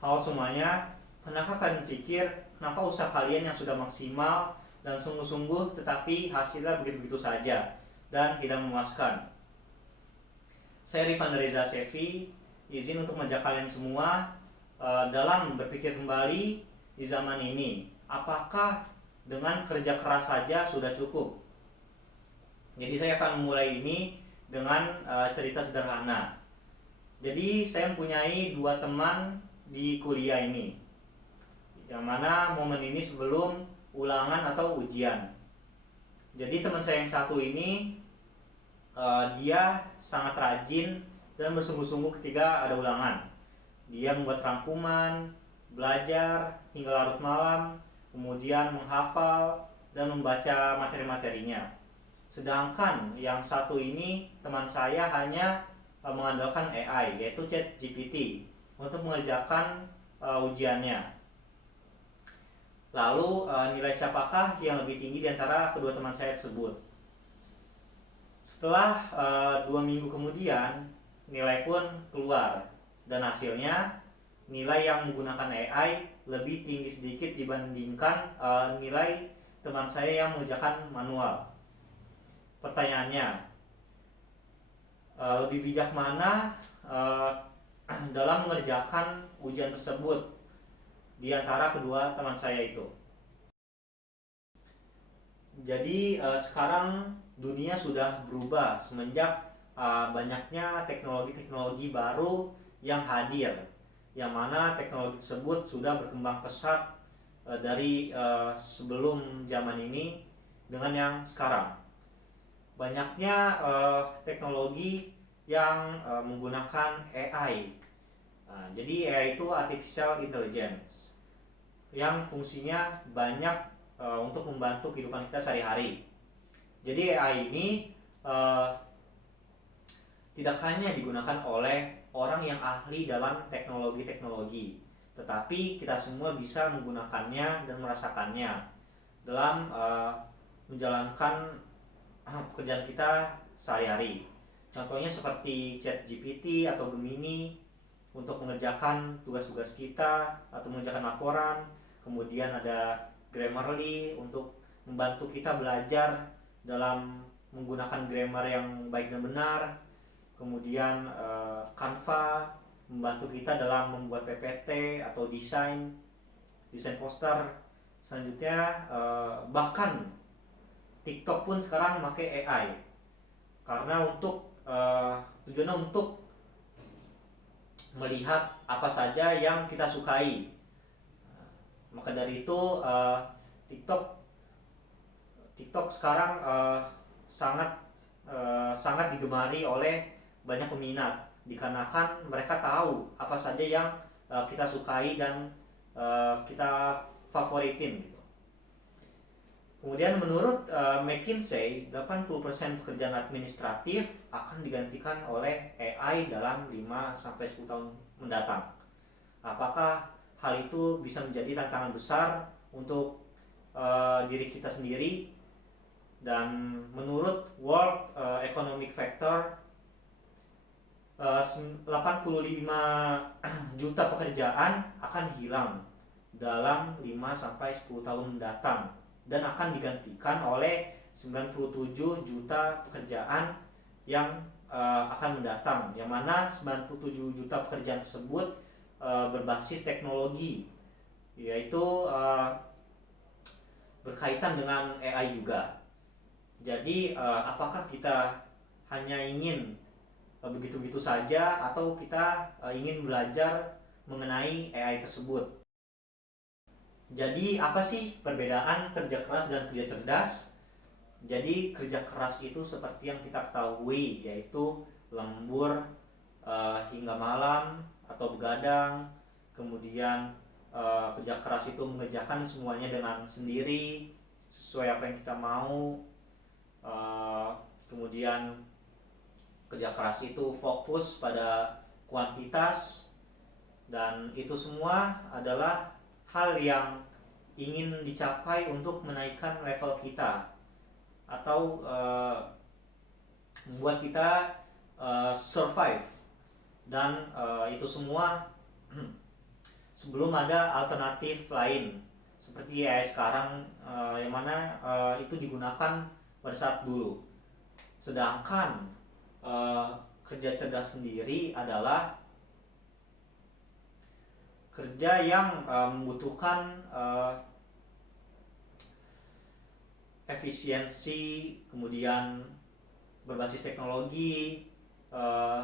Halo semuanya, pernahkah kalian pikir kenapa usaha kalian yang sudah maksimal dan sungguh-sungguh tetapi hasilnya begitu-begitu saja dan tidak memuaskan? Saya Rifan Reza Sevi, izin untuk mengajak kalian semua dalam berpikir kembali di zaman ini. Apakah dengan kerja keras saja sudah cukup? Jadi saya akan memulai ini dengan cerita sederhana. Jadi saya mempunyai dua teman di kuliah ini, yang mana momen ini sebelum ulangan atau ujian. Jadi teman saya yang satu ini dia sangat rajin dan bersungguh-sungguh ketika ada ulangan. Dia membuat rangkuman, belajar hingga larut malam, kemudian menghafal dan membaca materi-materinya. Sedangkan yang satu ini teman saya hanya mengandalkan AI, yaitu ChatGPT, untuk mengerjakan ujiannya. Lalu nilai siapakah yang lebih tinggi di antara kedua teman saya tersebut? Setelah 2 minggu kemudian, nilai pun keluar dan hasilnya nilai yang menggunakan AI lebih tinggi sedikit dibandingkan nilai teman saya yang mengerjakan manual. Pertanyaannya, lebih bijak mana dalam mengerjakan ujian tersebut di antara kedua teman saya itu? Jadi sekarang dunia sudah berubah semenjak banyaknya teknologi-teknologi baru yang hadir, yang mana teknologi tersebut sudah berkembang pesat dari sebelum zaman ini dengan yang sekarang. Banyaknya teknologi yang menggunakan AI. Jadi AI itu artificial intelligence yang fungsinya banyak untuk membantu kehidupan kita sehari-hari. Jadi AI ini uh, tidak hanya digunakan oleh orang yang ahli dalam teknologi-teknologi, tetapi kita semua bisa menggunakannya dan merasakannya dalam menjalankan pekerjaan kita sehari-hari. Contohnya seperti ChatGPT atau Gemini untuk mengerjakan tugas-tugas kita atau mengerjakan laporan. Kemudian ada Grammarly untuk membantu kita belajar dalam menggunakan grammar yang baik dan benar. Kemudian Canva membantu kita dalam membuat PPT atau desain poster. Selanjutnya bahkan TikTok pun sekarang memakai AI karena tujuannya untuk melihat apa saja yang kita sukai. Maka dari itu TikTok TikTok sekarang sangat sangat digemari oleh banyak peminat dikarenakan mereka tahu apa saja yang kita sukai dan kita favoritin gitu. Kemudian menurut McKinsey, 80% pekerjaan administratif akan digantikan oleh AI dalam 5-10 tahun mendatang. Apakah hal itu bisa menjadi tantangan besar untuk diri kita sendiri? Dan menurut World Economic Factor, 85 juta pekerjaan akan hilang dalam 5-10 tahun mendatang dan akan digantikan oleh 97 juta pekerjaan yang akan mendatang, yang mana 97 juta pekerjaan tersebut berbasis teknologi, yaitu berkaitan dengan AI juga. Jadi apakah kita hanya ingin begitu-begitu saja atau kita ingin belajar mengenai AI tersebut? Jadi apa sih perbedaan kerja keras dan kerja cerdas? Jadi kerja keras itu seperti yang kita ketahui, yaitu lembur hingga malam atau begadang. Kemudian kerja keras itu mengerjakan semuanya dengan sendiri sesuai apa yang kita mau. Kemudian kerja keras itu fokus pada kuantitas, dan itu semua adalah hal yang ingin dicapai untuk menaikkan level kita atau membuat kita survive, dan itu semua sebelum ada alternatif lain seperti AI sekarang, yang mana itu digunakan pada saat dulu. Sedangkan kerja cerdas sendiri adalah kerja yang membutuhkan efisiensi, kemudian berbasis teknologi, eh,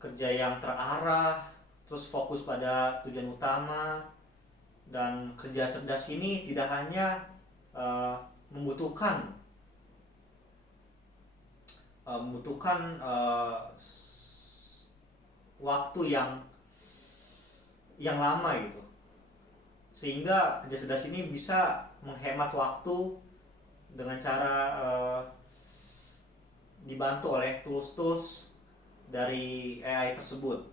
kerja yang terarah, terus fokus pada tujuan utama. Dan kerja cerdas ini tidak hanya membutuhkan waktu yang lama gitu, sehingga kerja cerdas ini bisa menghemat waktu dengan cara dibantu oleh tools-tools dari AI tersebut.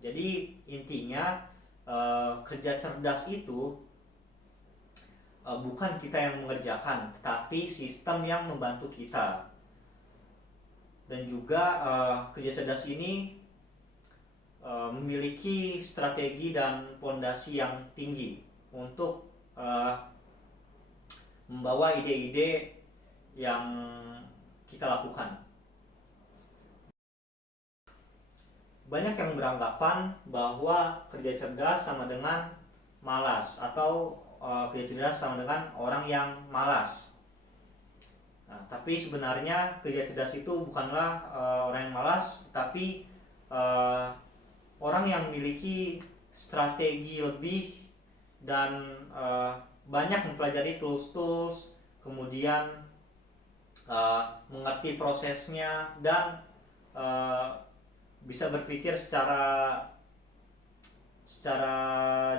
Jadi intinya kerja cerdas itu bukan kita yang mengerjakan, tetapi sistem yang membantu kita. Dan juga kerja cerdas ini memiliki strategi dan fondasi yang tinggi untuk membawa ide-ide yang kita lakukan. Banyak yang beranggapan bahwa kerja cerdas sama dengan malas, atau kerja cerdas sama dengan orang yang malas. Nah, tapi sebenarnya kerja cerdas itu bukanlah orang yang malas, tapi orang yang memiliki strategi lebih dan banyak mempelajari tools-tools, kemudian mengerti prosesnya, dan bisa berpikir secara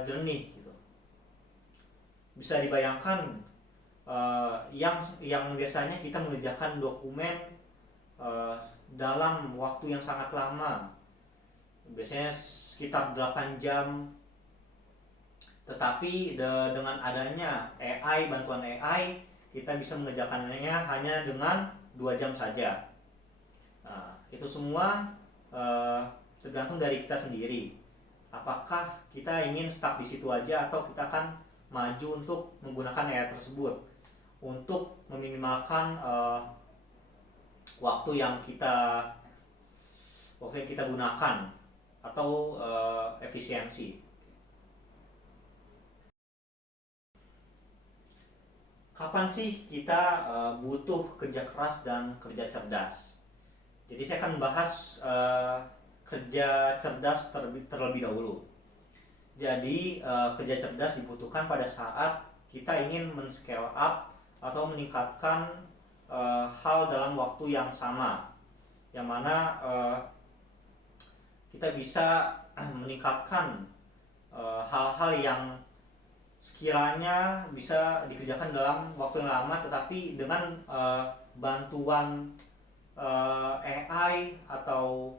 jernih gitu. Bisa dibayangkan yang biasanya kita mengerjakan dokumen dalam waktu yang sangat lama, biasanya sekitar 8 jam, tetapi dengan adanya AI, bantuan AI, kita bisa mengerjakannya hanya dengan 2 jam saja. Nah, itu semua tergantung dari kita sendiri. Apakah kita ingin stuck di situ aja, atau kita akan maju untuk menggunakan AI tersebut untuk meminimalkan waktu yang kita gunakan, atau efisiensi. Kapan sih kita butuh kerja keras dan kerja cerdas? Jadi saya akan membahas kerja cerdas terlebih dahulu. Jadi kerja cerdas dibutuhkan pada saat kita ingin men-scale up atau meningkatkan hal dalam waktu yang sama, yang mana kita bisa meningkatkan hal-hal yang sekiranya bisa dikerjakan dalam waktu yang lama, tetapi dengan bantuan AI atau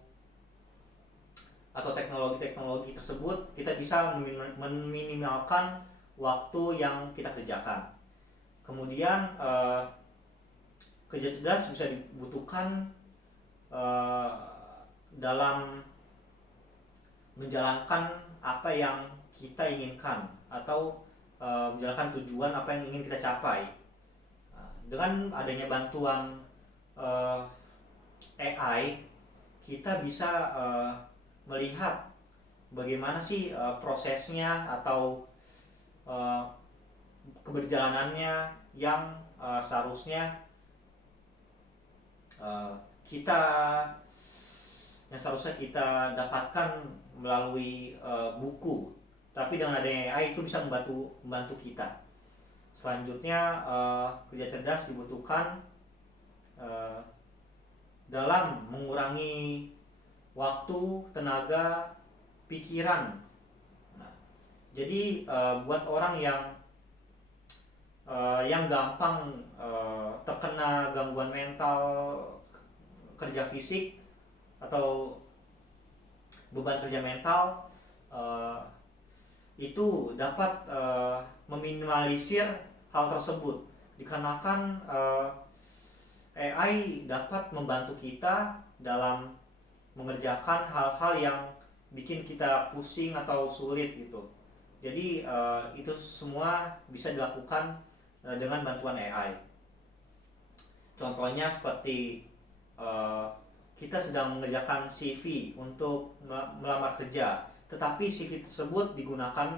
teknologi-teknologi tersebut, kita bisa meminimalkan waktu yang kita kerjakan. Kemudian kerja cerdas bisa dibutuhkan dalam menjalankan apa yang kita inginkan, atau menjalankan tujuan apa yang ingin kita capai. Dengan adanya bantuan AI, kita bisa melihat bagaimana sih prosesnya atau keberjalanannya yang seharusnya kita dapatkan melalui buku, tapi dengan adanya AI itu bisa membantu kita. Selanjutnya kerja cerdas dibutuhkan dalam mengurangi waktu, tenaga, pikiran. Nah, jadi buat orang yang gampang terkena gangguan mental, kerja fisik, atau beban kerja mental, itu dapat meminimalisir hal tersebut, dikarenakan AI dapat membantu kita dalam mengerjakan hal-hal yang bikin kita pusing atau sulit gitu. Jadi itu semua bisa dilakukan dengan bantuan AI. Contohnya seperti kita sedang mengerjakan CV untuk melamar kerja, tetapi CV tersebut digunakan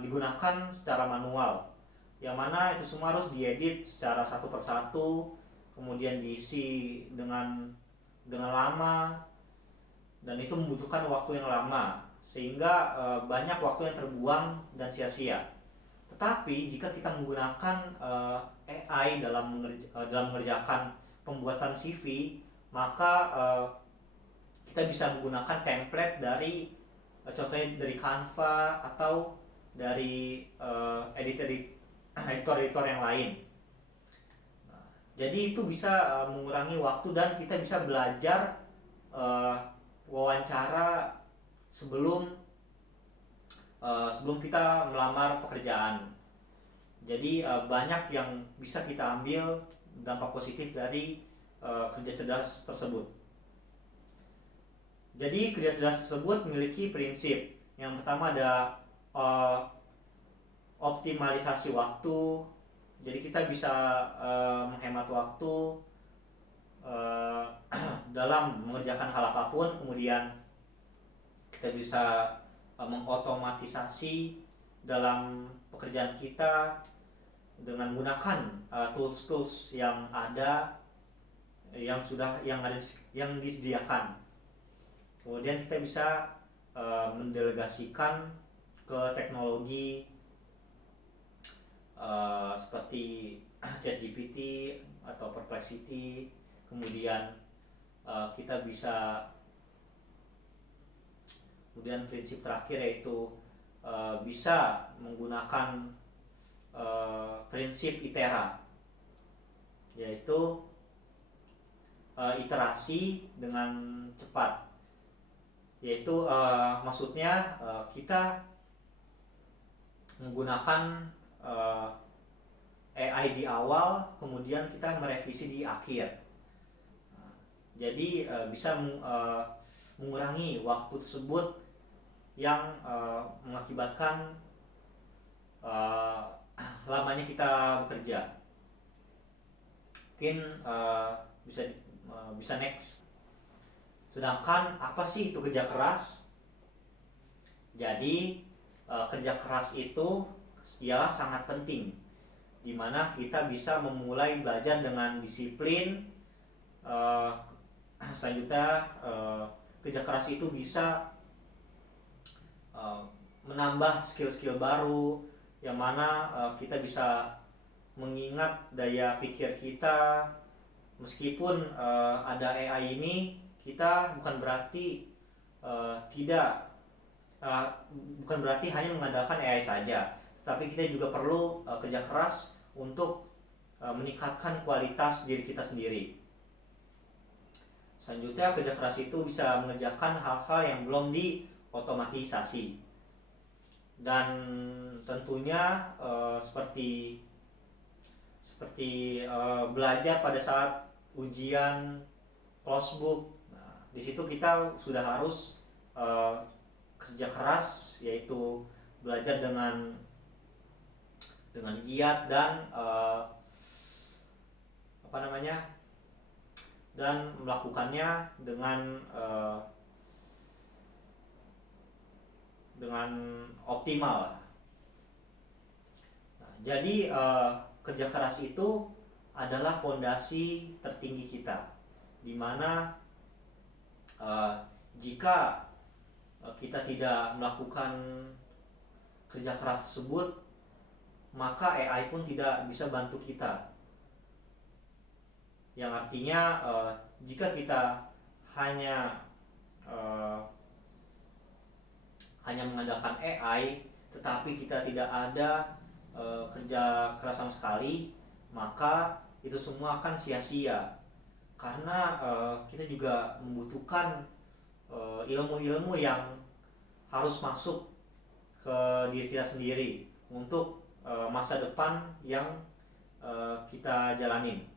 digunakan secara manual, yang mana itu semua harus diedit secara satu persatu, kemudian diisi dengan lama, dan itu membutuhkan waktu yang lama, sehingga banyak waktu yang terbuang dan sia-sia. Tetapi jika kita menggunakan AI dalam mengerjakan pembuatan CV, maka kita bisa menggunakan template dari contohnya dari Canva atau dari editor-editor yang lain. Jadi itu bisa mengurangi waktu, dan kita bisa belajar wawancara sebelum kita melamar pekerjaan. Jadi banyak yang bisa kita ambil dampak positif dari kerja cerdas tersebut. Jadi kerja cerdas tersebut memiliki prinsip. Yang pertama ada optimalisasi waktu. Jadi kita bisa menghemat waktu dalam mengerjakan hal apapun. Kemudian kita bisa mengotomatisasi dalam pekerjaan kita dengan menggunakan tools-tools yang ada, yang disediakan. Kemudian kita bisa mendelegasikan ke teknologi seperti ChatGPT atau Perplexity. Kemudian kemudian prinsip terakhir yaitu bisa menggunakan prinsip ITERA, yaitu iterasi dengan cepat. Yaitu maksudnya kita menggunakan AI di awal, kemudian kita merevisi di akhir. Jadi bisa mengurangi waktu tersebut yang mengakibatkan lamanya kita bekerja. Mungkin bisa next. Sedangkan apa sih itu kerja keras? Jadi kerja keras itu ialah sangat penting, dimana kita bisa memulai belajar dengan disiplin. Selanjutnya kerja keras itu bisa menambah skill-skill baru, yang mana kita bisa mengingat daya pikir kita. Meskipun ada AI ini, kita bukan berarti bukan berarti hanya mengandalkan AI saja, tapi kita juga perlu kerja keras untuk meningkatkan kualitas diri kita sendiri. Selanjutnya, kerja keras itu bisa mengerjakan hal-hal yang belum diotomatisasi, dan tentunya seperti belajar pada saat ujian close book. Nah, di situ kita sudah harus kerja keras, yaitu belajar dengan giat dan dan melakukannya dengan optimal. Nah, jadi kerja keras itu adalah pondasi tertinggi kita, dimana jika kita tidak melakukan kerja keras tersebut, maka AI pun tidak bisa bantu kita. Yang artinya jika kita hanya mengandalkan AI, tetapi kita tidak ada kerja keras sama sekali, maka itu semua akan sia-sia. Karena kita juga membutuhkan ilmu-ilmu yang harus masuk ke diri kita sendiri untuk masa depan yang kita jalanin.